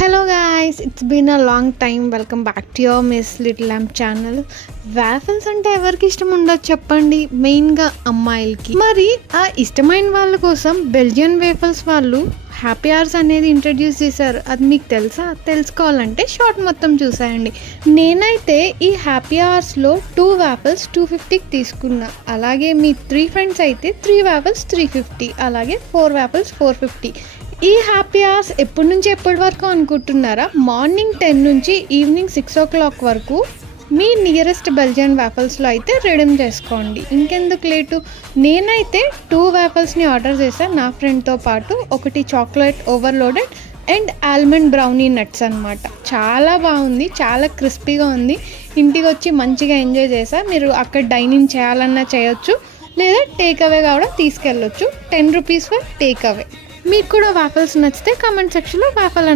Hello guys, it's been a long time. Welcome back to your Miss Little Lamp channel. Waffles అంటే ఎవరికి ఇష్టం ఉండదు చెప్పండి, మెయిన్గా అమ్మాయిలకి. మరి ఆ ఇష్టమైన వాళ్ళ కోసం బెల్జియన్ వేఫల్స్ వాళ్ళు హ్యాపీ అవర్స్ అనేది ఇంట్రడ్యూస్ చేశారు. అది మీకు తెలుసా? తెలుసుకోవాలంటే షార్ట్ మొత్తం చూసాయండి. నేనైతే ఈ హ్యాపీ అవర్స్లో 2 waffles 250కి తీసుకున్నా. అలాగే మీ 3 friends అయితే 3 waffles 350, అలాగే 4 waffles 450. ఈ హ్యాపీ అవర్స్ ఎప్పటి నుంచి ఎప్పటి వరకు అనుకుంటున్నారా? మార్నింగ్ 10 నుంచి ఈవినింగ్ 6 o'clock వరకు మీ నియరెస్ట్ బెల్జియన్ వాఫల్స్లో అయితే రెడీమ్ చేసుకోండి. ఇంకెందుకు లేటు, నేనైతే 2 wafflesని ఆర్డర్ చేశాను నా ఫ్రెండ్తో పాటు. ఒకటి chocolate overloaded and almond brownie nuts అనమాట. చాలా బాగుంది, చాలా క్రిస్పీగా ఉంది. ఇంటికి వచ్చి మంచిగా ఎంజాయ్ చేశా. మీరు అక్కడ డైనింగ్ చేయాలన్నా చేయొచ్చు, లేదా టేక్ అవే కూడా తీసుకెళ్ళొచ్చు. 10 rupees ఫర్ టేక్ అవే. మీకు కూడా వాఫల్స్ నచ్చితే కామెంట్ సెక్షన్లో వాఫల్